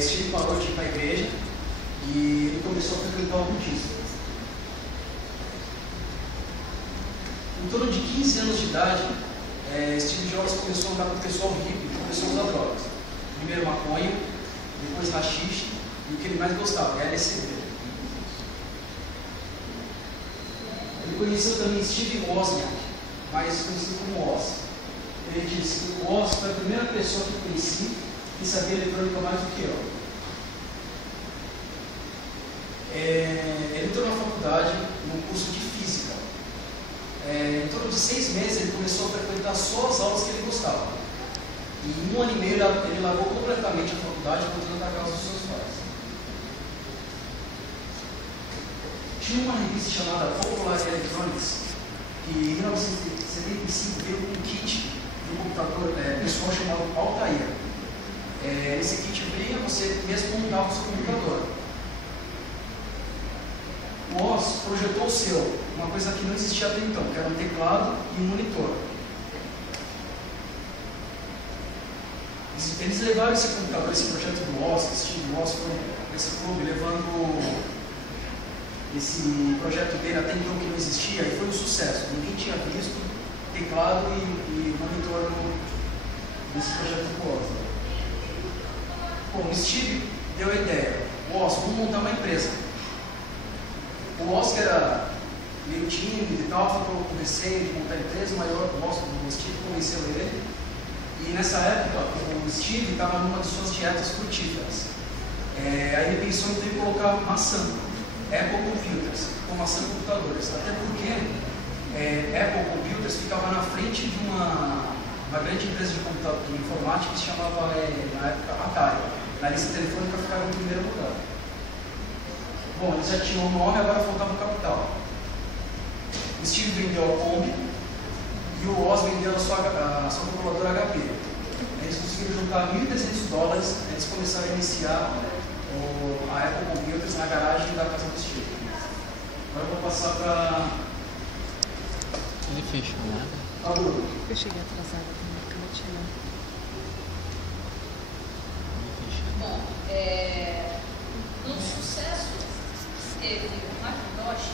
Steve parou de ir para a igreja e ele começou a frequentar o budismo. Em torno de 15 anos de idade, Steve Jobs começou a andar com o pessoal rico e começou a usar drogas. Primeiro maconha, depois haxixe e o que ele mais gostava, LSD. Ele conheceu também Steve Wozniak, mais conhecido como Woz. Ele disse que o Woz foi a primeira pessoa que eu conheci que sabia eletrônica mais do que eu. Ele entrou na faculdade num curso de física. Em torno de 6 meses ele começou a frequentar só as aulas que ele gostava. E em 1 ano e meio ele largou completamente a faculdade, voltando para casa dos seus pais. Tinha uma revista chamada Popular Electronics, que em 1975 veio com um kit de um computador pessoal chamado Altair. Esse kit vinha, você mesmo montava o seu computador. O Woz projetou o seu, uma coisa que não existia até então, que era um teclado e um monitor. Eles levaram esse computador, esse projeto do Woz, Steve Woz foi nesse clube, levando esse projeto dele até então que não existia, e foi um sucesso. Ninguém tinha visto teclado e monitor nesse projeto do Woz. Bom, o Steve deu a ideia: Woz, vamos montar uma empresa. O Woz, que era meio tímido e tal, ficou com receio de montar a empresa, mas o Steve convenceu ele. E nessa época, o Steve estava numa de suas dietas frutíferas. Aí ele pensou em colocar maçã, Apple Computers, com maçã computadores. Até porque Apple Computers ficava na frente de uma grande empresa de informática que se chamava, na época, Atari. Na lista telefônica ficava em primeiro lugar. Bom, eles já tinham o nome, agora faltava o capital. O Steve vendeu a Kombi e o Woz vendeu a sua calculadora HP. Eles conseguiram juntar $1.300, eles começaram a iniciar a Apple Computers na garagem da casa do Steve. Agora eu vou passar para... Ele fechou nada? Eu cheguei atrasada também, porque não tinha nada. Bom, no sucesso que teve o Macintosh,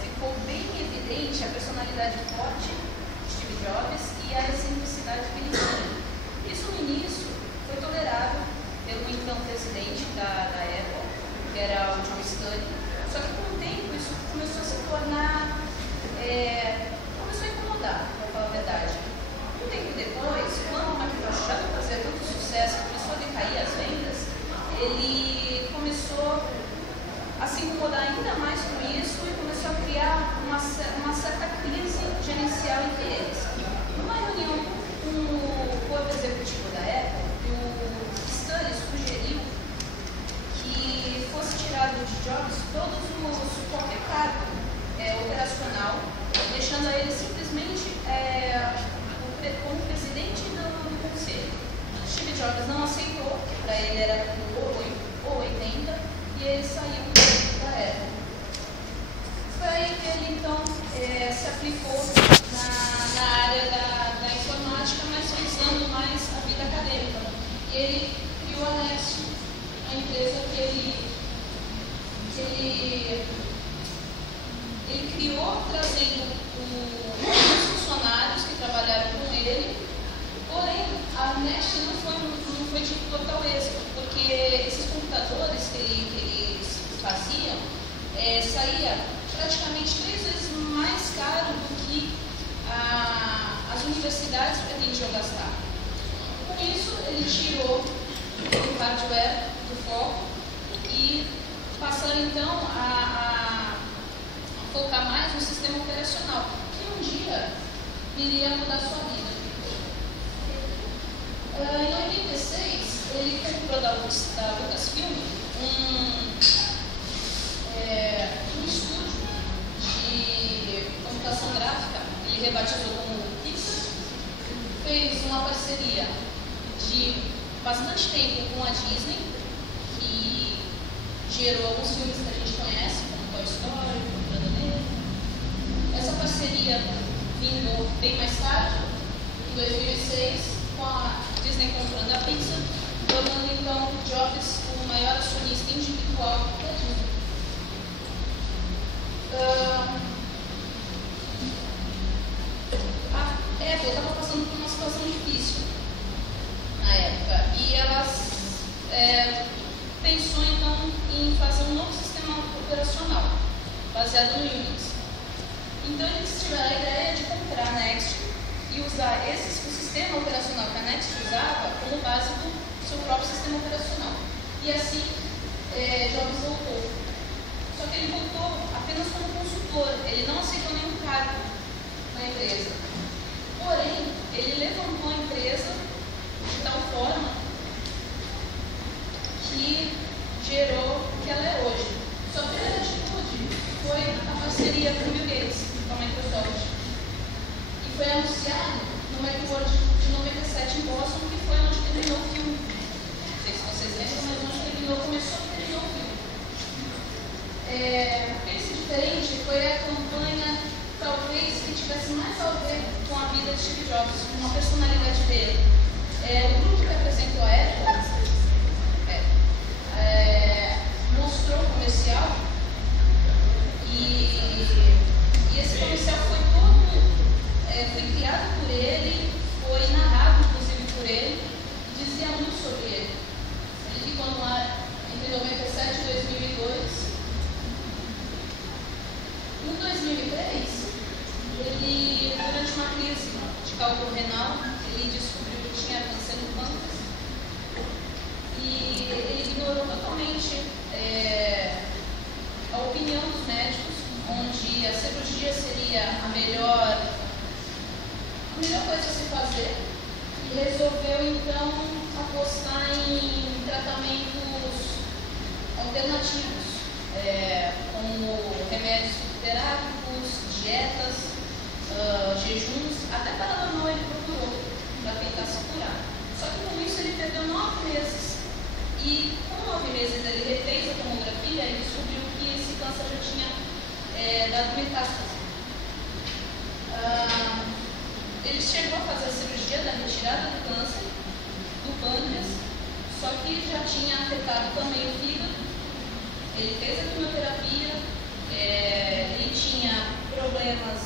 ficou bem evidente a personalidade forte de Steve Jobs e a excentricidade que ele tinha. Isso no início foi tolerado pelo então presidente da Apple, que era o John Studd, só que com o tempo isso começou a se tornar, começou a incomodar, para falar a verdade. Um tempo depois, quando o Macintosh já não fazia tanto sucesso, começou a decair as vendas, ele começou a se incomodar ainda mais com isso e começou a criar uma certa crise gerencial entre eles. Numa reunião com o corpo executivo da Apple, o Studd sugeriu que fosse tirado de Jobs qualquer cargo operacional, deixando ele simplesmente como presidente do conselho. Steve Jobs não aceitou, para ele era ou 80, e ele saiu da Apple. Foi aí que ele então se aplicou na área da informática, mas visando mais a vida acadêmica. E ele criou a Nest, a empresa que ele criou, trazendo os funcionários que trabalharam com ele. Porém, a Nest não foi de total êxito, porque esses computadores que eles faziam saía praticamente 3 vezes mais caro do que as universidades pretendiam gastar. Com isso, ele tirou o hardware do foco e passaram então a focar mais no sistema operacional, que um dia iria mudar sua vida. Em 86, ele comprou da Lucasfilm um estúdio de computação gráfica, ele rebatizou como Pixar, fez uma parceria de bastante tempo com a Disney, que gerou alguns filmes que a gente conhece, como Toy Story, Procurando Nemo. Essa parceria vingou bem mais tarde, em 2006, com a Disney comprando a Pixar, tornando então Jobs muito alto todinho. A Apple estava passando por uma situação difícil na época e elas pensou então em fazer um novo sistema operacional baseado no Unix. Então eles tiveram a ideia de comprar a Next e usar o sistema operacional que a Next usava como base do seu próprio sistema operacional. E assim Jobs voltou. Só que ele voltou apenas como consultor, ele não aceitou nenhum cargo na empresa. Porém, ele levantou a empresa de tal forma que gerou o que ela é hoje. Sua primeira atitude foi a parceria com o Bill Gates, com a Microsoft. E foi anunciado no Macworld de 97 em Boston, que foi onde terminou o filme. Não sei se vocês lembram, mas onde começou e terminou o filme. Esse diferente foi a campanha, talvez, que tivesse mais a ver com a vida de Steve Jobs, com a personalidade dele. O grupo que apresentou a Apple mostrou o comercial e esse comercial foi todo, foi criado por ele, foi narrado inclusive por ele e dizia muito sobre ele. Ele ficou no ar entre 97 e 2002. Em 2003, ele, durante uma crise de cálculo renal, ele descobriu que tinha câncer no pâncreas e ele ignorou totalmente a opinião dos médicos, onde a cirurgia seria a melhor coisa a se fazer, e resolveu então apostar em tratamentos alternativos, como remédios fitoterápicos, dietas, jejuns, até Paranormal ele procurou para tentar se curar. Só que com isso ele perdeu 9 meses. E com 9 meses ele refez a tomografia e descobriu que esse câncer já tinha dado metástase. Ele chegou a fazer a cirurgia da retirada do câncer do pâncreas, só que já tinha afetado também o fígado. Ele fez a quimioterapia, ele tinha problemas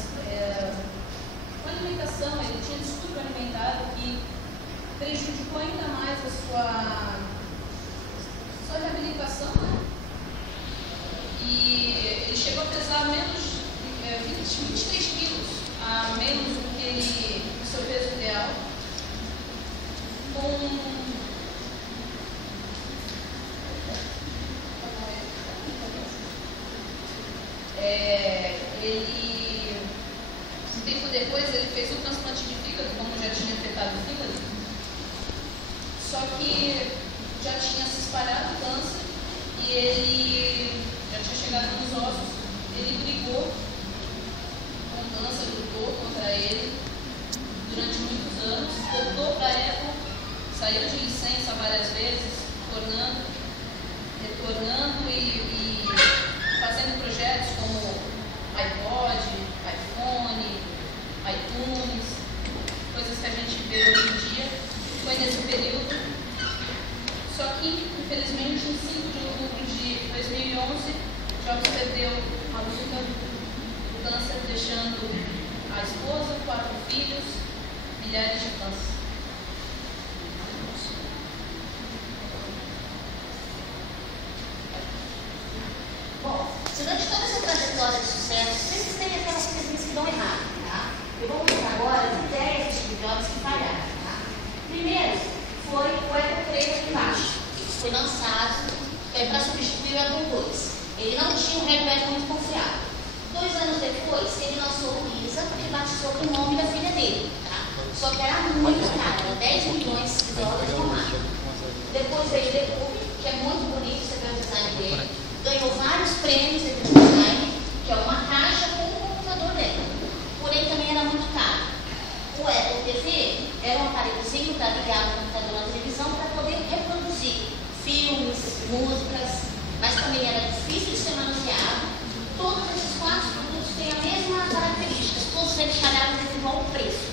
com a alimentação, ele tinha distúrbio alimentar que prejudicou ainda mais a sua reabilitação, né? E ele chegou a pesar menos 23 quilos a menos do que o seu peso ideal. Um tempo depois ele fez o transplante de fígado, como já tinha afetado o fígado, só que já tinha se espalhado o câncer e ele já tinha chegado nos ossos. Ele brigou com o câncer, lutou contra ele durante muitos anos, voltou para a Apple, saiu de licença várias vezes, retornando e fazendo projetos como iPod, iPhone, iTunes, coisas que a gente vê hoje em dia. Foi nesse período. Só que, infelizmente, em 5 de outubro de 2011, Jobs perdeu a luta do câncer, deixando a esposa, 4 filhos, milhares de câncer. Bom, durante toda essa trajetória de sucesso, sempre tem aquelas coisinhas que dão errado, tá? Eu vou mostrar agora as ideias de Steve Jobs que falharam, tá? Primeiro, foi o Apple III aqui embaixo. Foi lançado para substituir o Apple II. Ele não tinha um hardware muito confiável. 2 anos depois, ele lançou o Lisa, que batizou com o nome da filha dele, tá? Só que era muito caro, era 10 milhões de dólares no marca. Depois veio o Decube, que é muito bonito, você vê o design dele. Ganhou vários prêmios de design, que é uma caixa com um computador dentro. Porém, também era muito caro. O Apple TV era um aparelhozinho para ligar o computador na televisão para poder reproduzir filmes, músicas, mas também era difícil de ser manuseado. Todos esses 4 produtos têm a mesma característica, todos eles falharam devido ao preço.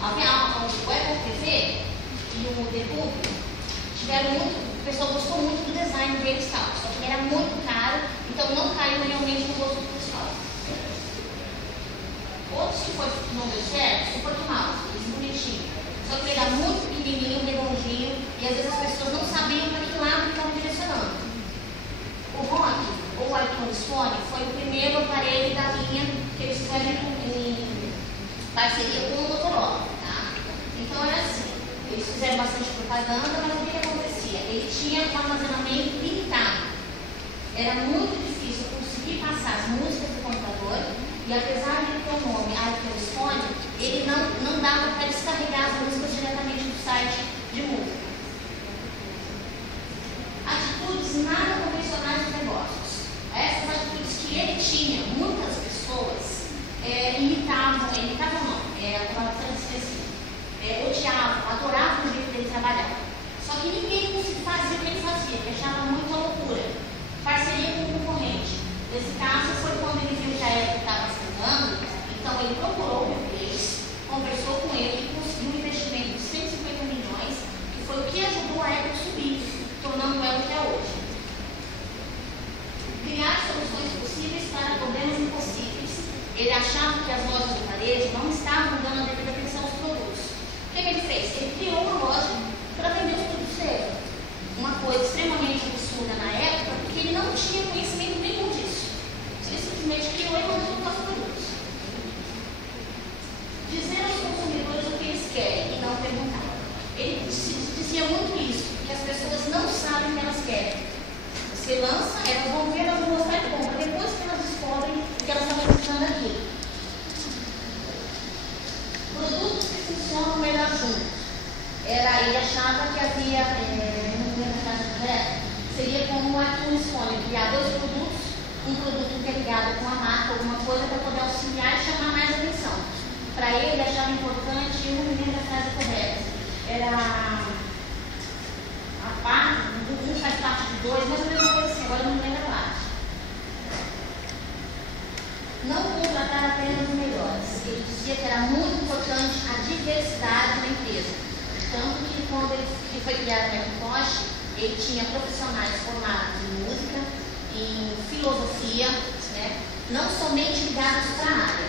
O Apple TV e o Decube tiveram muito pessoal gostou muito do design deles e tal. Só que ele era muito caro, então não caiu realmente no gosto do pessoal. Outros que não deu certo, o porta-mouse, esse bonitinho. Só que ele era muito pequenininho, redondinho, e às vezes as pessoas não sabiam para que lado estavam direcionando. O Rock, ou o iTunes Phone, foi o primeiro aparelho da linha que eles fizeram em parceria com o Motorola. Tá? Então era assim, eles fizeram bastante propaganda, mas o que acontecia? Ele tinha um armazenamento limitado. Era muito difícil conseguir passar as músicas do computador, e apesar de ter o nome iTunes Phone, ele não dava para descarregar as músicas diretamente do site de música. Atitudes nada convencionais dos negócios. Essas atitudes que ele tinha, muitas pessoas imitavam não, a palavra odiavam, adoravam o jeito dele trabalhar. Só que ninguém fazia o que ele fazia, que achava muita loucura. Parceria com o concorrente. Nesse caso foi quando ele viu que a Apple estava fundando, então ele procurou o Bill Gates, conversou com ele e conseguiu um investimento de 150 milhões, que foi o que ajudou a Apple a subir, tornando ela o que é hoje. Criar soluções possíveis para problemas impossíveis. Ele achava que as lojas de varejo não estavam dando a devida atenção aos produtos. O que ele fez? Ele criou uma loja para vender os produtos dele. Uma coisa extremamente absurda na época, porque ele não tinha conhecimento nenhum disso. Ele simplesmente criou e mandou os produtos. Dizer aos consumidores o que eles querem e não perguntar. Ele dizia muito isso, que as pessoas não sabem o que elas querem. Você lança, elas vão ver, elas vão mostrar e compra. Depois que elas descobrem que elas estão precisando daquilo. Produtos que funcionam melhor juntos. Ele achava que havia, não lembro a frase correta, seria como um iTunes Phone, criar dois produtos, um produto interligado com a marca, alguma coisa para poder auxiliar e chamar mais atenção. Para ele, achava importante, eu não lembro a frase correta, era a parte, um faz parte de dois, mas a mesma coisa assim, agora eu não lembro a parte. Não contratar apenas os melhores. Ele dizia que era muito importante a diversidade na empresa. Tanto que quando ele foi criado no Macintosh, ele tinha profissionais formados em música, em filosofia, né? Não somente ligados para a área.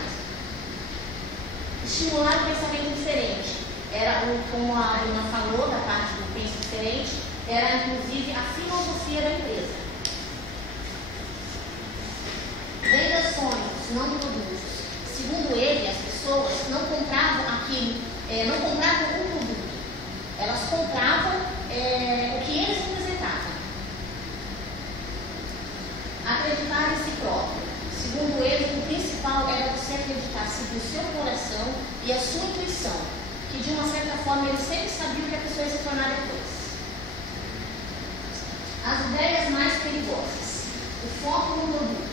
Estimular o pensamento diferente. Era, como a Bruna falou, da parte do penso diferente, era inclusive a filosofia da empresa. Vendas sônicos, não produtos. Segundo ele, as pessoas não compravam aquilo, não compravam um produto. Elas compravam o que eles representavam. Acreditar em si próprio. Segundo ele, o principal era você acreditar no seu coração e a sua intuição, que de uma certa forma ele sempre sabia o que a pessoa ia se tornar depois. As ideias mais perigosas. O foco no produto.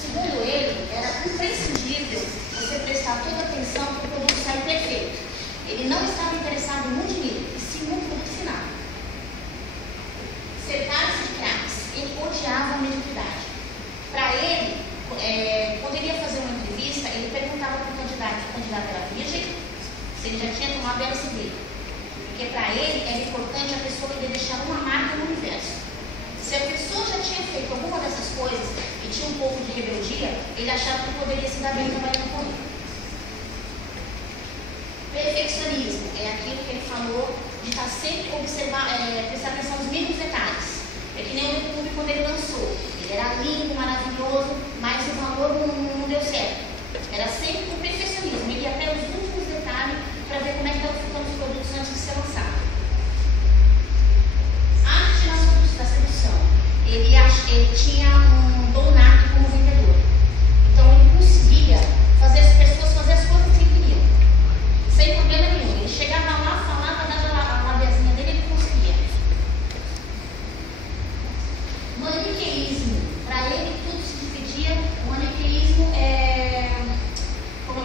Segundo ele, era imprescindível você prestar toda a atenção para o produto sair perfeito. Ele não estava interessado no dinheiro, e sim no produto final. Cercar-se de craques. Ele odiava a mediocridade. Para ele, quando ele ia fazer uma entrevista, ele perguntava para o candidato se o candidato era virgem, se ele já tinha tomado LSD. Porque para ele era importante a pessoa poder deixar uma marca no universo. Se a pessoa já tinha feito alguma dessas coisas e tinha um pouco de rebeldia, ele achava que poderia se dar bem trabalhando com ele. Perfeccionismo é aquilo que ele falou de estar sempre prestar atenção nos mínimos detalhes. É que nem o YouTube quando ele lançou. Ele era lindo, maravilhoso, mas o valor não deu certo. Era sempre o perfeccionismo. Ele ia até os últimos detalhes para ver como é que estava ficando os produtos antes de ser lançado. Arte da sedução. Ele tinha um dom nato como vendedor. Então ele conseguia fazer as pessoas fazer as coisas que ele queria. Sem problema nenhum. Ele chegava lá, falava, dava a labiazinha dele, ele conseguia. Maniqueísmo. Para ele tudo se dividia. O maniqueísmo é, como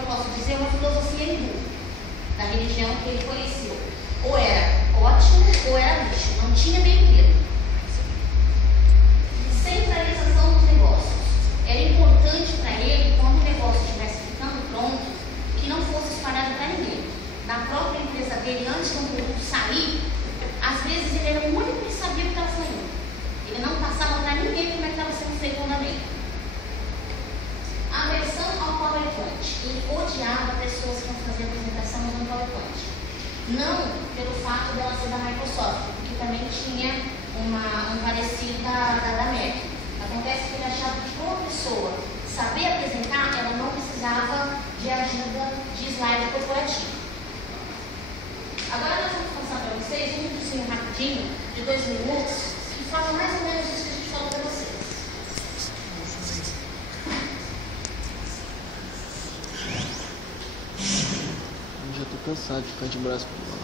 Não pelo fato dela ser da Microsoft, porque também tinha um parecido da Mac. Acontece que ele achava que uma pessoa saber apresentar, ela não precisava de ajuda de slide corporativo. Agora nós vamos passar para vocês um videozinho rapidinho, de 2 minutos, que fala mais ou menos isso que a gente falou para vocês. Eu já tô cansado de ficar de braço pro lado.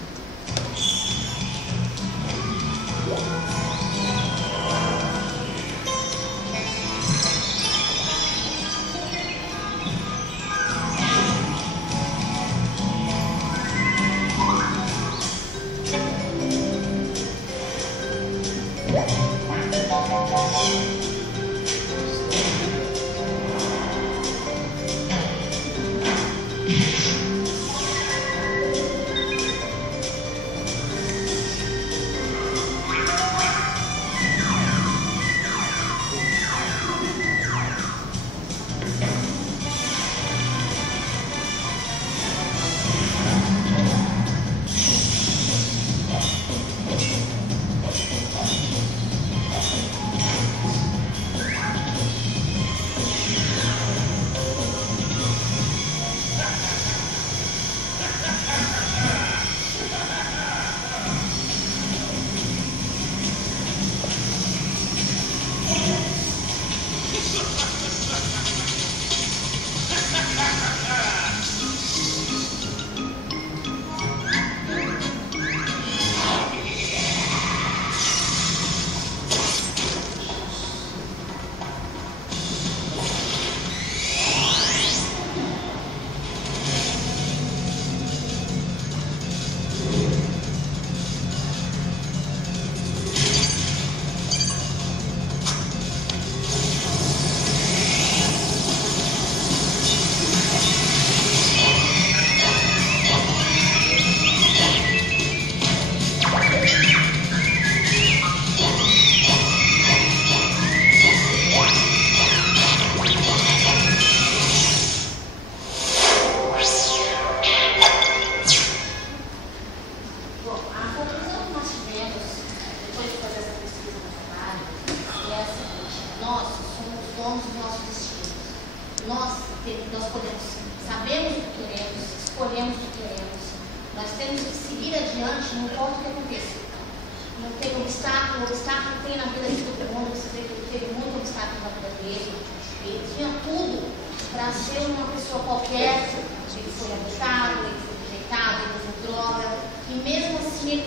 Ele foi abusado, ele foi rejeitado, ele usou droga, e mesmo assim ele